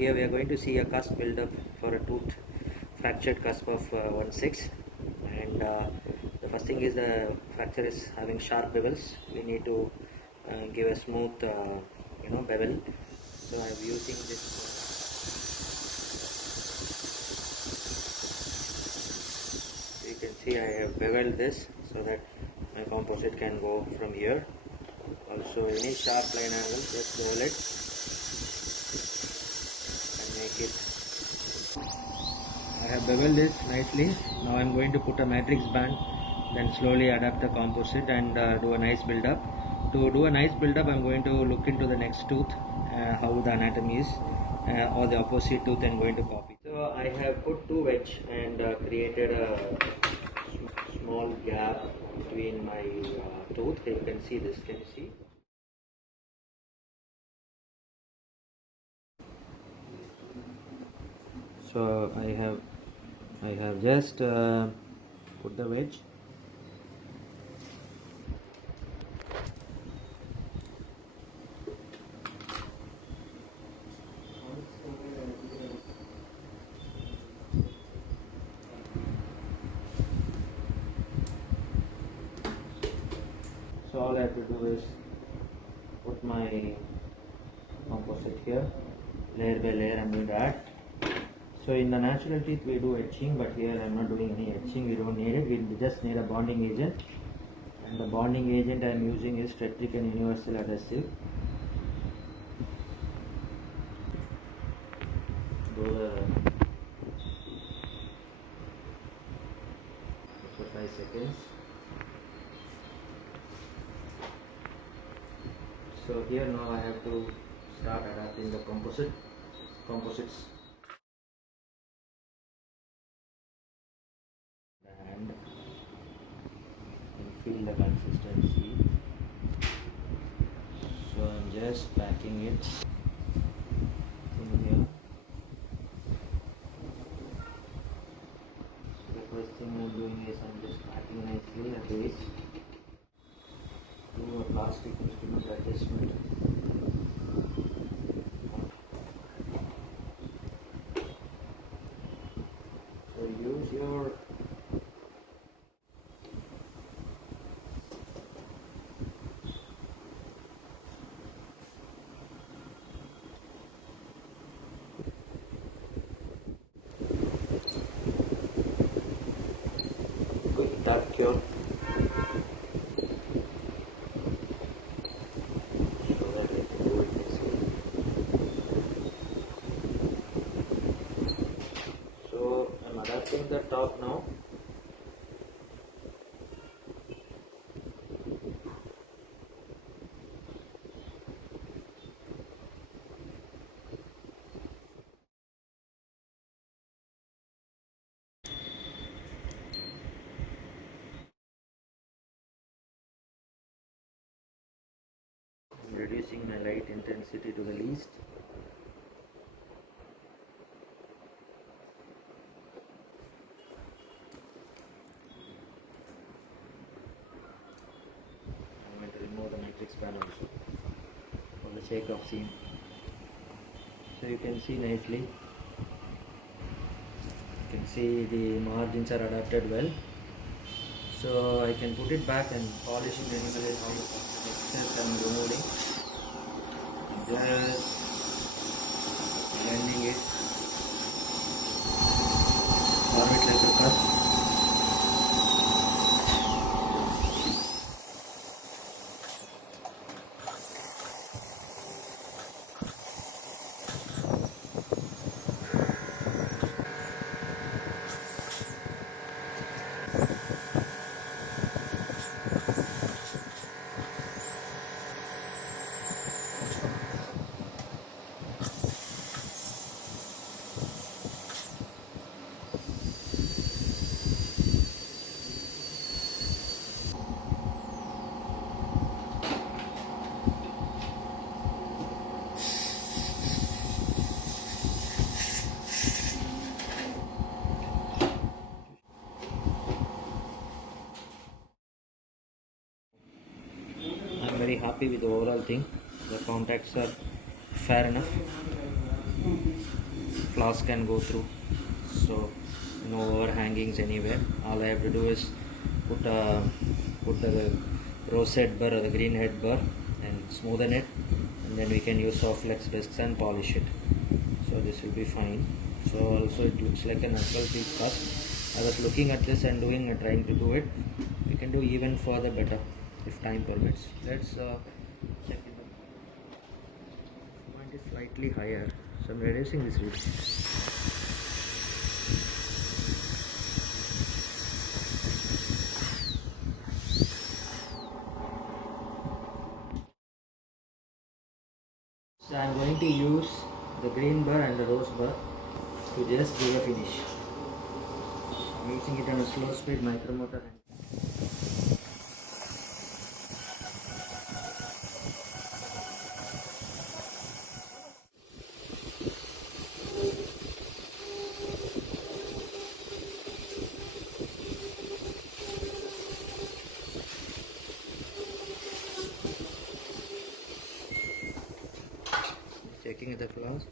here we are going to see a cusp buildup for a tooth fractured cusp of 1/6, and the first thing is the fracture is having sharp bevels. We need to give a smooth bevel. So I am using this. You can see I have beveled this so that my composite can go from here. Also, any sharp line angle, just roll it and make it. I have beveled this nicely. Now I am going to put a matrix band, then slowly adapt the composite and do a nice build up. To do a nice build up, I am going to look into the next tooth, how the anatomy is, or the opposite tooth I am going to copy. So I have put two wedge and created a small gap between my tooth. Here you can see this. Can you see? So I have just put the wedge. So all I have to do is put my composite here, layer by layer I am going to add. So in the natural teeth we do etching, but here I am not doing any etching. We don't need it. We just need a bonding agent, and the bonding agent I am using is tetric and universal adhesive. Do the for 5 seconds. So here now I have to start adapting the composites. And feel the consistency. So I'm just packing it in here. So the first thing I'm doing is I'm just packing nicely at base. Do a plastic instrument adjustment. So use your quick tap cure. So I'm adapting the top now. Reducing my light intensity to the least. I'm going to remove the matrix band also for the sake of seam. So you can see nicely. You can see the margins are adapted well. So I can put it back and polishing the animal is all the excess and removing. Just blending it. Form it like a cusp. Very happy with the overall thing. The contacts are fair enough. flask can go through, so no overhangings anywhere. All I have to do is put the rose head burr or the green head burr and smoothen it, and then we can use soft flex discs and polish it. So this will be fine. So also it looks like a natural piece cusp. I was looking at this and trying to do it. We can do even further better if time permits. Let's check it out. Point is slightly higher, so I'm reducing this reach. So I'm going to use the green burr and the rose burr to just give a finish. I'm using it on a slow speed micromotor. Checking the flaws.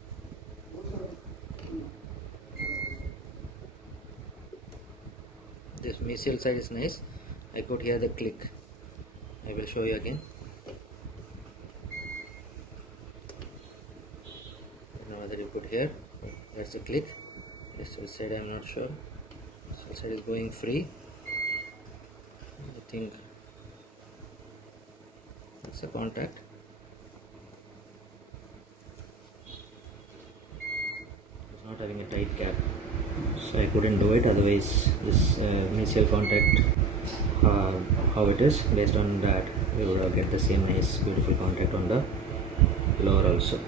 This mesial side is nice. I could hear the click. I will show you again. Now that you put here, that's the click. This side I'm not sure. This side is going free. I think that's a contact. It's not having a tight cap, so I couldn't do it. Otherwise, this mesial contact, how it is, based on that, we would get the same nice, beautiful contact on the lower also.